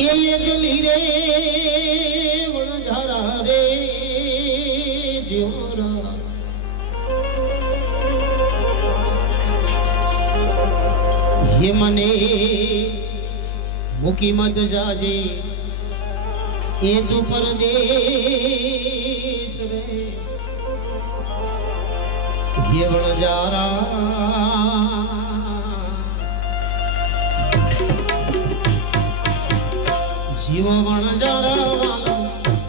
एक लीरे वणझारा रे ज्योरा ये मने मुकी मत जाजे ये तू परदेश रे ये वणझारा जीव वणझारा वाला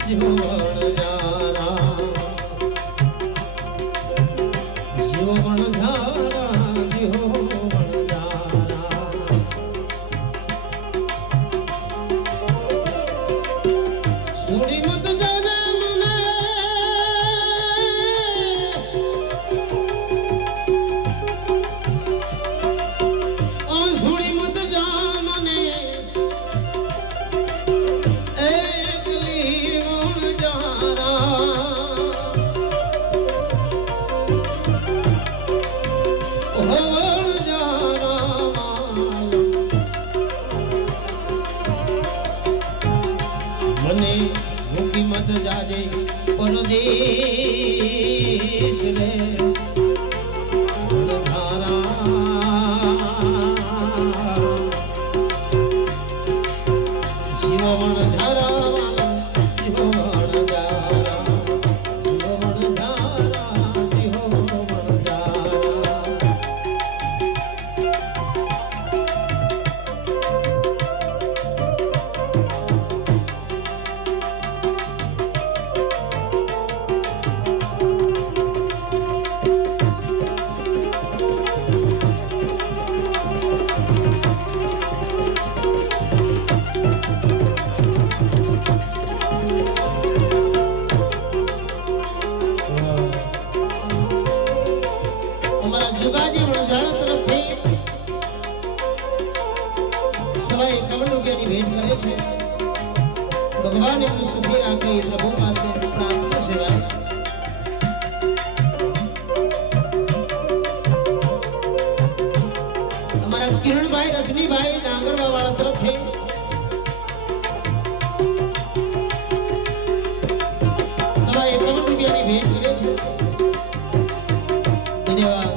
जीव वणझारा जीव वणझारा जीव वणझारा छोड़ी मत जाने मने ओ छोड़ी मत जा मने मने मुकी मत जाजे परदेश रे वणझारा शिव वणझारा वाला शिव वणझारा शिव वणझारा शिव वणझारा जुगाजी वणझारा तरफ थी सवाई 51 रुपयाની ભેટ કરે છે ભગવાન એમને સુખી રાખે પ્રભુ પાસે પ્રાર્થના છે ભાઈ અમારા કિરણભાઈ રજનીભાઈ ડાંગરવા વાળા તરફથી સવાઈ 51 રૂપિયાની ભેટ કરે છે ધન્યવાદ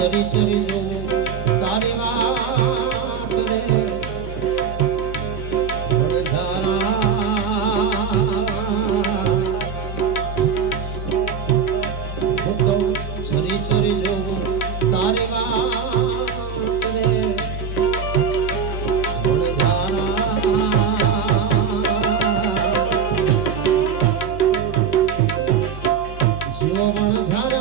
चरी चरी जो तारी बात रे वणझारा हुक्म चरी चरी जो तारी बात रे वणझारा जीव वणझारा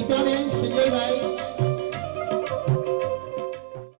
ગીતાબેન સંજયભાઈ